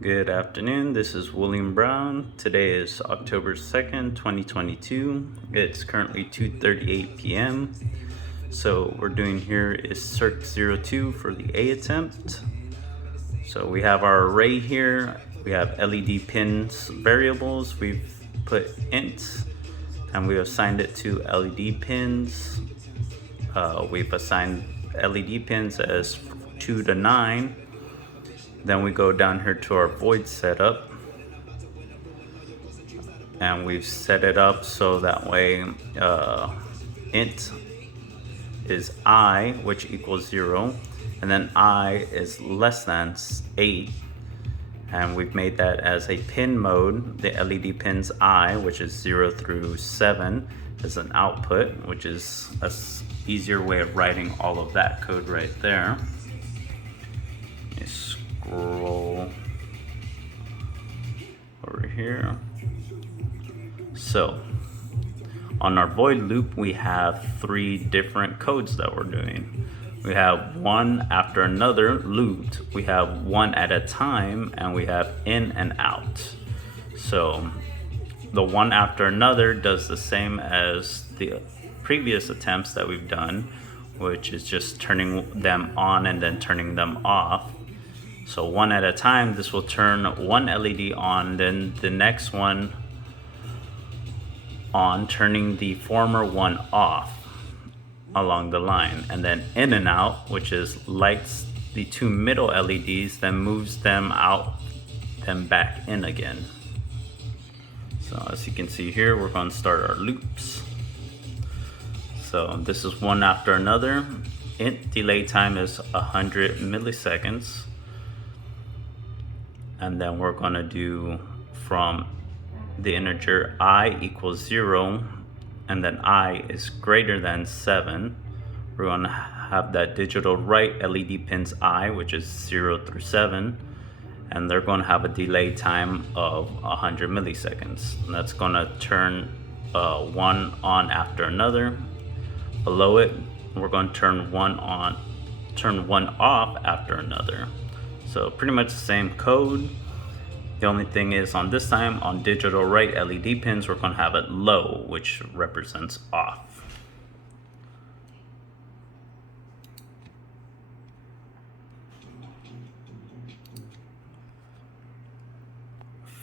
Good afternoon, this is William Brown. Today is October 2nd, 2022. It's currently 2:38 p.m. So what we're doing here is CIRC02 for the A attempt. So we have our array here. We have LED pins variables. We've put int and we assigned it to LED pins. We've assigned LED pins as 2 to 9. Then we go down here to our void setup and we've set it up so that way int is I, which equals 0, and then I is less than 8, and we've made that as a pin mode. The LED pins I, which is 0 through 7, as an output, which is an easier way of writing all of that code right there. Scroll over here. So on our void loop, we have 3 different codes that we're doing. We have one after another looped, we have one at a time, and we have in and out. So the one after another does the same as the previous attempts that we've done, which is just turning them on and then turning them off. So one at a time, this will turn one LED on, then the next one on, turning the former one off along the line. And then in and out, which is lights the 2 middle LEDs, then moves them out, then back in again. So as you can see here, we're going to start our loops. So this is one after another. Int delay time is 100 milliseconds. And then we're going to do from the integer I equals 0, and then I is greater than 7. We're going to have that digital write LED pins I, which is 0 through 7, and they're going to have a delay time of 100 milliseconds. And that's going to turn one on after another. Below it, we're going to turn one off after another. So pretty much the same code. The only thing is, on this time, on digital write LED pins, we're going to have it low, which represents off.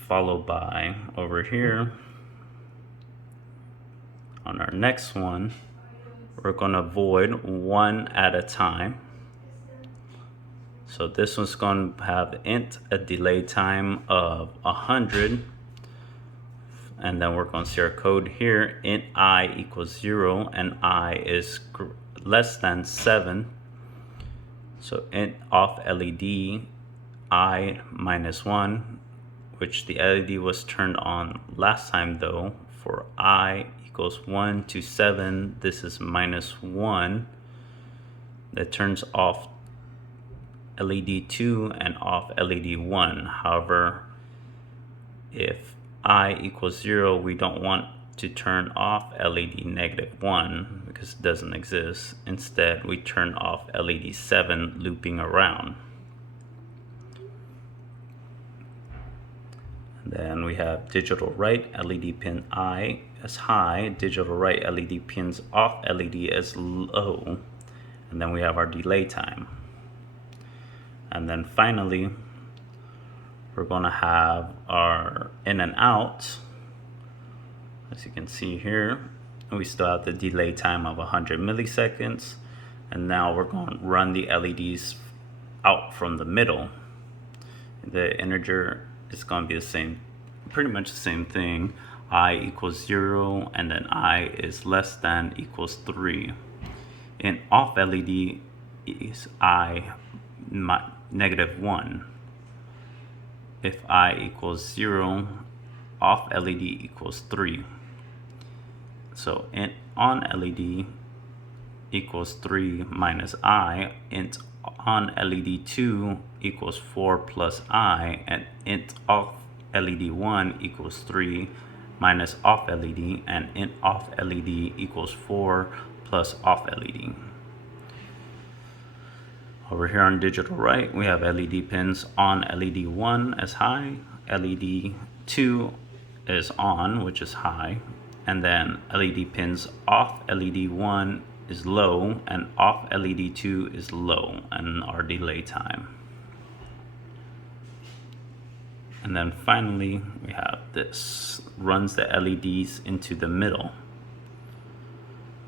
Followed by, over here, on our next one, we're going to void one at a time. So this one's going to have int a delay time of 100, and then we're going to see our code here. Int I equals 0 and I is less than 7. So int off LED I minus 1, which the LED was turned on last time though. For I equals 1 to 7, this is minus 1. That turns off LED 2 and off LED 1. However, if I equals 0, we don't want to turn off LED negative 1 because it doesn't exist. Instead, we turn off LED 7 looping around. Then we have digital write LED pin I as high, digital write LED pins off LED as low, and then we have our delay time. And then finally, we're going to have our in and out. As you can see here, we still have the delay time of 100 milliseconds. And now we're going to run the LEDs out from the middle. The integer is going to be the same, pretty much the same thing. I equals 0, and then I is less than equals 3. And off LED is I negative 1. If I equals 0, off LED equals 3. So int on LED equals 3 minus I. Int on LED 2 equals 4 plus I. And int off LED 1 equals 3 minus off LED. And int off LED equals 4 plus off LED. Over here on digital right, we have LED pins on LED 1 as high, LED 2 is on, which is high, and then LED pins off LED 1 is low, and off LED 2 is low, and our delay time. And then finally, we have this, runs the LEDs into the middle.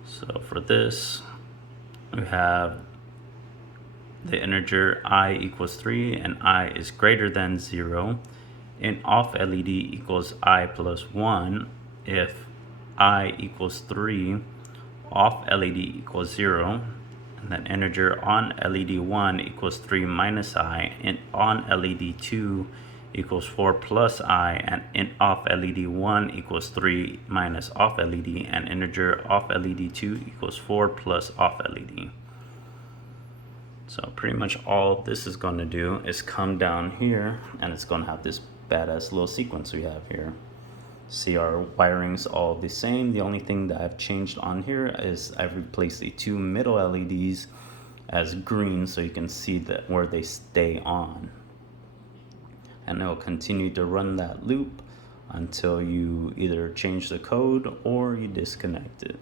So for this, we have the integer I equals 3 and I is greater than 0. In off LED equals I plus 1 if I equals 3, off LED equals 0, and then integer on LED 1 equals 3 minus I, and on LED 2 equals 4 plus I, and in off LED 1 equals 3 minus off LED, and integer off LED 2 equals 4 plus off LED. So pretty much all this is going to do is come down here, and it's going to have this badass little sequence we have here. See, our wiring's all the same. The only thing that I've changed on here is I've replaced the 2 middle LEDs as green so you can see that where they stay on. And it will continue to run that loop until you either change the code or you disconnect it.